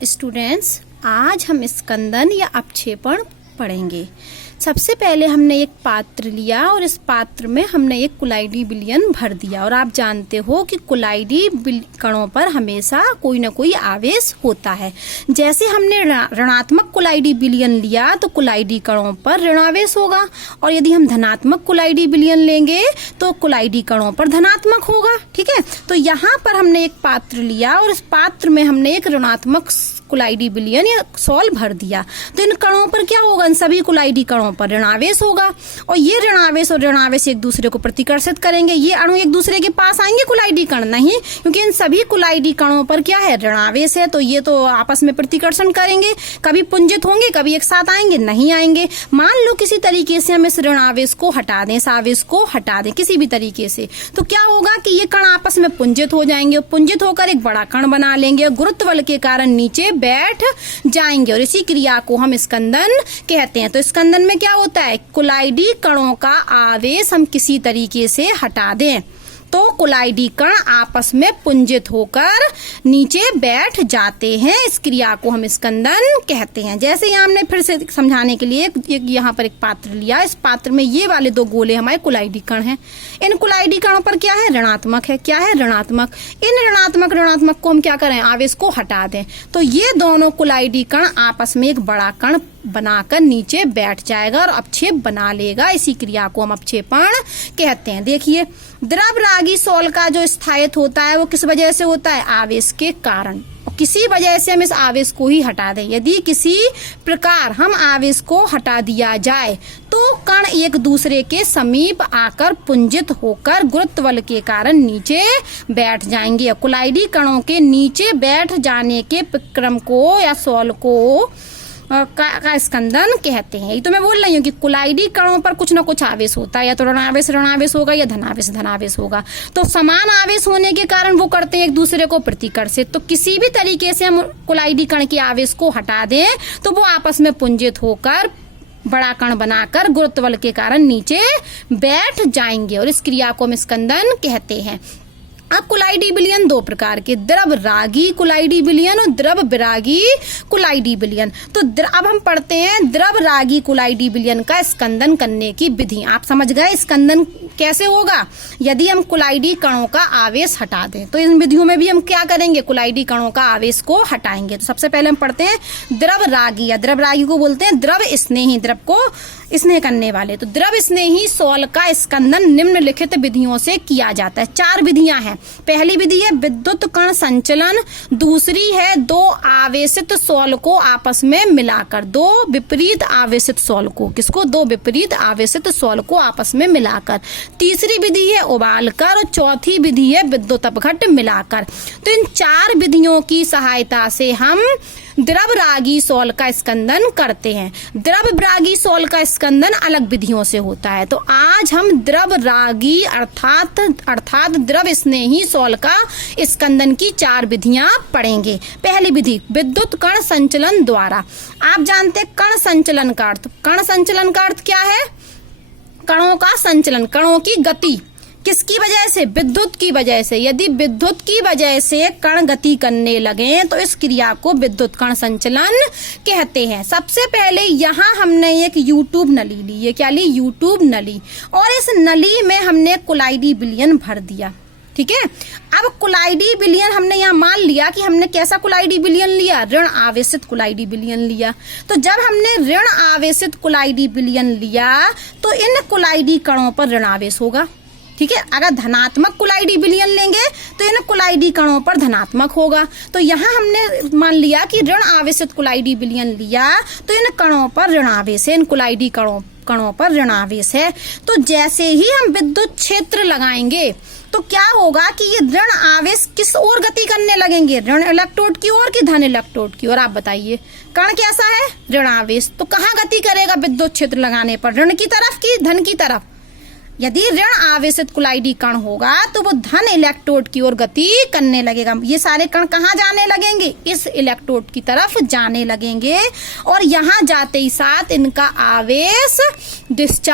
Students, आज हम स्कंदन या अपक्षेपण पढ़ेंगे। सबसे पहले हमने एक पात्र लिया और इस पात्र में हमने एक कुलाइडी विलयन भर दिया। और आप जानते हो कि कुलाइडी कणों पर हमेशा कोई ना कोई आवेश होता है। जैसे हमने ऋणात्मक कुलाइडी विलयन लिया तो कुलाइडी कणों पर ऋणावेश होगा, और यदि हम धनात्मक कुलाइडी विलयन लेंगे तो कुलाइडी कणों पर धनात्मक होगा। ठीक है, तो यहाँ पर हमने एक पात्र लिया और इस पात्र में हमने एक ऋणात्मक कुलाइडी विलयन या सॉल भर दिया। तो इन कणों पर क्या होगा? इन सभी कुलाइडी कणों पर ऋणावेश होगा, और ये ऋणावेश और ऋणावेश एक दूसरे को प्रतिकर्षित करेंगे। ये अणु एक दूसरे के पास आएंगे, कुलाइडी कण नहीं, क्योंकि इन सभी कुलाइडी कणों पर क्या है? ऋणावेश है। तो ये तो आपस में प्रतिकर्षण करेंगे, कभी पुंजित होंगे, कभी एक साथ आएंगे, नहीं आएंगे। मान लो किसी तरीके से हम इस ऋणावेश को हटा दें, इस आवेश को हटा दें किसी भी तरीके से, तो क्या होगा कि ये कण आपस में पुंजित हो जाएंगे, पुंजित होकर एक बड़ा कण बना लेंगे और गुरुत्व बल के कारण नीचे बैठ जाएंगे, और इसी क्रिया को हम स्कंदन कहते हैं। तो स्कंदन में क्या होता है? कुलाइडी कणों का आवेश हम किसी तरीके से हटा दें तो कुलाइडी कण आपस में पुंजित होकर नीचे बैठ जाते हैं। इस क्रिया को हम स्कंदन कहते हैं। जैसे यहाँ हमने फिर से समझाने के लिए यहाँ पर एक पात्र लिया। इस पात्र में ये वाले दो गोले हमारे कुलाइडी कण हैं। इन कुलाइडी कणों पर क्या है? ऋणात्मक है। क्या है? ऋणात्मक। इन ऋणात्मक को हम क्या करें? आवेश को हटा दें तो ये दोनों कुलाइडी कण आपस में एक बड़ा कण बनाकर नीचे बैठ जाएगा और अपक्षेप बना लेगा। इसी क्रिया को हम अपक्षेपण कहते हैं। देखिए, द्रव रागी सॉल का जो स्थायित्व होता है वो किस वजह से होता है? आवेश के कारण। और किसी वजह से हम इस आवेश को ही हटा दें। यदि किसी प्रकार हम आवेश को हटा दिया जाए तो कण एक दूसरे के समीप आकर पुंजित होकर गुरुत्व बल के कारण नीचे बैठ जाएंगे। कुलाइडी कणों के नीचे बैठ जाने के प्रक्रम को या सॉल को का स्कंदन कहते हैं। ये तो मैं बोल रही हूँ कि कुलाइडी कणों पर कुछ ना कुछ आवेश होता है, या तो ऋणावेश होगा या धनावेश होगा। तो समान आवेश होने के कारण वो करते हैं एक दूसरे को प्रतिकर्षित। तो किसी भी तरीके से हम कुलाइडी कण के आवेश को हटा दें तो वो आपस में पुंजित होकर बड़ा कण बनाकर गुरुत्व बल के कारण नीचे बैठ जाएंगे, और इस क्रिया को हम स्कंदन कहते हैं। अब कुलाइडी विलयन दो प्रकार के, द्रव रागी कुलाइडी विलयन और द्रव विरागी कुलाइडी विलयन। तो अब हम पढ़ते हैं द्रव रागी कुलाइडी विलयन का स्कंदन करने की विधि। आप समझ गए स्कंदन कैसे होगा? यदि हम कुलाइडी कणों का आवेश हटा दें तो इन विधियों में भी हम क्या करेंगे? कुलाइडी कणों का आवेश को हटाएंगे। तो सबसे पहले हम पढ़ते हैं द्रव रागी, या द्रव रागी को बोलते हैं द्रव स्नेही, द्रव को स्नेह करने वाले। तो द्रव स्नेही सॉल का स्कंदन निम्नलिखित विधियों से किया जाता है। 4 विधियां हैं। पहली विधि है विद्युत कण संचलन, दूसरी है दो आवेशित सॉल को आपस में मिलाकर, दो विपरीत आवेशित सॉल को, किसको? दो विपरीत आवेशित सॉल को आपस में मिलाकर, तीसरी विधि है उबालकर, और चौथी विधि है विद्युत अपघट्ट मिलाकर। तो इन 4 विधियों की सहायता से हम द्रव रागी सॉल का स्कंदन करते हैं। द्रव विरागी सॉल का स्कंदन अलग विधियों से होता है। तो आज हम द्रव रागी अर्थात द्रव स्नेही सॉल का स्कंदन की 4 विधियां पढ़ेंगे। पहली विधि विद्युत कण संचलन द्वारा। आप जानते हैं कण संचलन का अर्थ, कण संचलन का अर्थ क्या है? कणों का संचलन, कणों की गति। किसकी वजह से? विद्युत की वजह से। यदि विद्युत की वजह से कण गति करने लगे तो इस क्रिया को विद्युत कण संचलन कहते हैं। सबसे पहले यहाँ हमने एक यूट्यूब नली ली। ये क्या ली? यूट्यूब नली। और इस नली में हमने कुलाइडी विलयन भर दिया। ठीक है, अब कुलाइडी विलयन हमने यहाँ मान लिया कि हमने कैसा कुलाइडी विलयन लिया? ऋण आवेशित कुलाइडी विलयन लिया। तो जब हमने ऋण आवेशित कुलाइडी विलयन लिया तो इन कुलाइडी कणों पर ऋणावेश होगा। ठीक है, अगर धनात्मक कुलाइडी विलयन लेंगे तो इन कुलाइडी कणों पर धनात्मक होगा। तो यहाँ हमने मान लिया कि ऋण आवेशित कुलाइडी विलयन लिया तो इन कणों पर ऋणावेश है, इन कुलाइडी कणों पर ऋणावेश है। तो जैसे ही हम विद्युत क्षेत्र लगाएंगे तो क्या होगा कि ये ऋण आवेश किस ओर गति करने लगेंगे? ऋण इलेक्ट्रोड की ओर कि धन इलेक्ट्रोड की ओर? आप बताइए, कण कैसा है? ऋण आवेश। तो कहाँ गति करेगा विद्युत क्षेत्र लगाने पर? ऋण की तरफ कि धन की तरफ? यदि ऋण आवेशित कुलाइडी कण होगा तो वो धन इलेक्ट्रोड की ओर गति करने लगेगा। ये सारे कण कहाँ जाने लगेंगे? इस इलेक्ट्रोड की तरफ जाने लगेंगे, और यहाँ जाते ही साथ इनका आवेश डिस्चार्ज